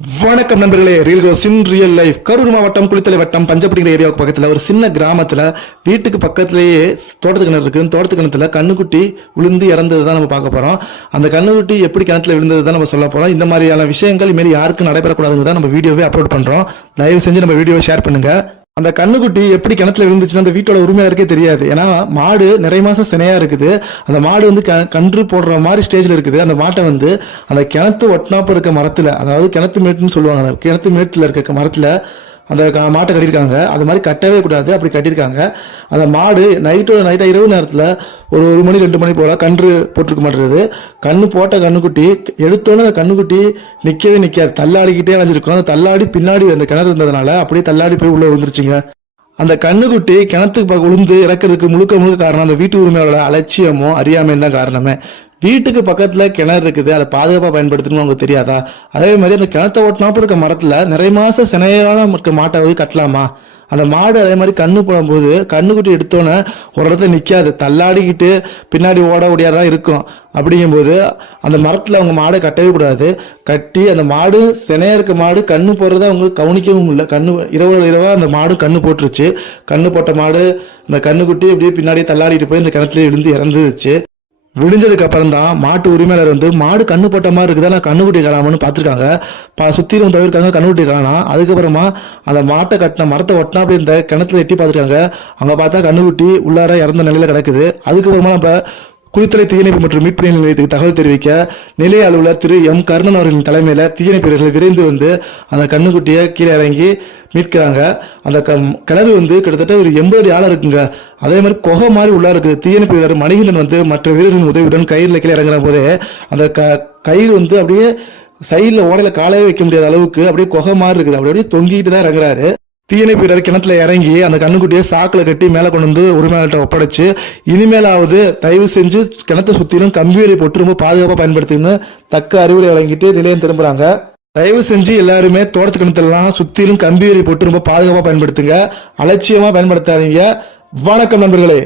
வணக்கம் நண்பர்களே, ரியல் கோஸ் இன் ரியல் லைஃப். கரூர் மாவட்டம் குளித்தலை வட்டம் பஞ்சப்படிங்கிற ஏரியாவுக்கு பக்கத்தில் ஒரு சின்ன கிராமத்தில் வீட்டுக்கு பக்கத்திலேயே தோட்டத்து கிணறு இருக்கு. தோட்டத்து கிணத்துல கண்ணுக்குட்டி விழுந்து இறந்தது தான் நம்ம பார்க்க போறோம். அந்த கண்ணுக்குட்டி எப்படி கிணத்துல விழுந்தது தான் நம்ம சொல்ல போறோம். இந்த மாதிரியான விஷயங்கள் இனிமேல் யாருக்கும் நடைபெறக்கூடாதுன்னு தான் நம்ம வீடியோவே அப்லோட் பண்றோம். தயவு செஞ்சு நம்ம வீடியோவை ஷேர் பண்ணுங்க. அந்த கண்ணுக்குட்டி எப்படி கிணத்துல விழுந்துச்சுன்னா அந்த வீட்டோட உரிமையாருக்கே தெரியாது. ஏன்னா மாடு நிறைய மாசம் சினையா இருக்குது. அந்த மாடு வந்து கன்று போடுற மாதிரி ஸ்டேஜ்ல இருக்குது. அந்த மாட்டை வந்து அந்த கிணத்து ஒட்டினாப்ப இருக்க மரத்துல, அதாவது கிணத்து மேட்டுன்னு சொல்லுவாங்க, அந்த கிணத்து மேட்டுல இருக்க மரத்துல அந்த மாட்டை கட்டியிருக்காங்க. அது மாதிரி கட்டவே கூடாது, அப்படி கட்டியிருக்காங்க. அந்த மாடு நைட்டா இரவு நேரத்தில் ஒரு மணி 2 மணி போல கன்று போட்டிருக்க மாட்டேங்குது. கண்ணு போட்ட கண்ணுக்குட்டி எடுத்தோன்னே அந்த கண்ணுக்குட்டி நிற்கவே நிற்காது, தள்ளாடிக்கிட்டே அலைஞ்சிருக்கும். அந்த தள்ளாடி பின்னாடி அந்த கிணறு இருந்ததுனால அப்படியே தள்ளாடி போய் உள்ள விழுந்துருச்சுங்க. அந்த கண்ணுக்குட்டி கிணத்துக்கு விழுந்து இறக்கிறதுக்கு முழுக்க காரணம் அந்த வீட்டு உரிமையோட அலட்சியமும் அறியாமையும் தான் காரணமே. வீட்டுக்கு பக்கத்துல கிணறு இருக்குது, அதை பாதுகாப்பா பயன்படுத்தணும்னு உங்களுக்கு தெரியாதா? அதே மாதிரி அந்த கிணத்தை ஓட்டினாப்ப இருக்க மரத்துல நிறைய மாசம் சினையான மாட்டை போய் கட்டலாமா? அந்த மாடு அதே மாதிரி கண்ணு போடும்போது கண்ணுக்குட்டி எடுத்தோன்னே ஒரு இடத்துல நிற்காது, தள்ளாடிக்கிட்டு பின்னாடி ஓடியாதான் இருக்கும். அப்படிங்கும்போது அந்த மரத்தில் அவங்க மாடை கட்டவே கூடாது. கட்டி அந்த மாடு சினையா இருக்க மாடு கண்ணு போடுறத அவங்க கவனிக்கவும் இல்லை. கண்ணு இரவா அந்த மாடு கண்ணு போட்டுருச்சு. கண்ணு போட்ட மாடு அந்த கண்ணுக்குட்டி அப்படியே பின்னாடி தள்ளாடிட்டு போய் இந்த கிணத்துல விழுந்து இறந்துருச்சு. விடிஞ்சதுக்கு அப்புறம் தான் மாட்டு உரிமையாளர் வந்து மாடு கண்ணு போட்ட மாதிரி இருக்குதா, நான் கண்ணுக்குட்டி காணாமனு பார்த்துருக்காங்க. சுத்திலும் தவிர்க்காங்க, கண்ணுக்குட்டி காணாம். அதுக்கப்புறமா அந்த மாட்டை கட்டின மரத்தை ஒட்டினா அப்படி இந்த கிணத்துல எட்டி பார்த்துருக்காங்க. அங்கே பார்த்தா கண்ணுக்குட்டி உள்ளார இறந்த நிலையில கிடக்குது. அதுக்கப்புறமா நம்ம குளித்தலை தீயணைப்பு மற்றும் மீட்பு நிலையத்துக்கு தகவல் தெரிவிக்க நிலைய அலுவலர் திரு எம் கர்ணன் அவர்களின் தலைமையில தீயணைப்பு வீரர்கள் விரைந்து வந்து அந்த கண்ணுக்குட்டியை கீழே இறங்கி மீட்கிறாங்க. அந்த கிணறு வந்து கிட்டத்தட்ட ஒரு 80 ஆழம் இருக்குங்க. அதே மாதிரி குகை மாதிரி உள்ள இருக்குது. தீயணைப்பு வீரர் மணிகண்டன் வந்து மற்ற வீரர்களின் உதவியுடன் கயிறுல கீழே இறங்குற போதே அந்த கயிறு வந்து அப்படியே சைட்ல ஓடையில காலையே வைக்க முடியாத அளவுக்கு அப்படியே குகை மாதிரி இருக்குது. அப்படியே தொங்கிட்டு தான் இறங்குறாரு. தீயணைப்பு வீரர் கிணத்துல இறங்கி அந்த கண்ணுக்குட்டியை சாக்குல கட்டி மேலே கொண்டு வந்து உரிமையாளர்கிட்ட ஒப்படைச்சு, இனிமேலாவது தயவு செஞ்சு கிணத்தை சுத்திலும் கம்பிவேலி போட்டு ரொம்ப பாதுகாப்பா பயன்படுத்தின்னு தக்க அறிவுரை வழங்கிட்டு நிலையம் திரும்புறாங்க. தயவு செஞ்சு எல்லாருமே தோட்டத்து கிணத்துலாம் சுத்திலும் கம்பிவேலி போட்டு ரொம்ப பாதுகாப்பா பயன்படுத்துங்க, அலட்சியமா பயன்படுத்தாதீங்க. வணக்கம் நண்பர்களே.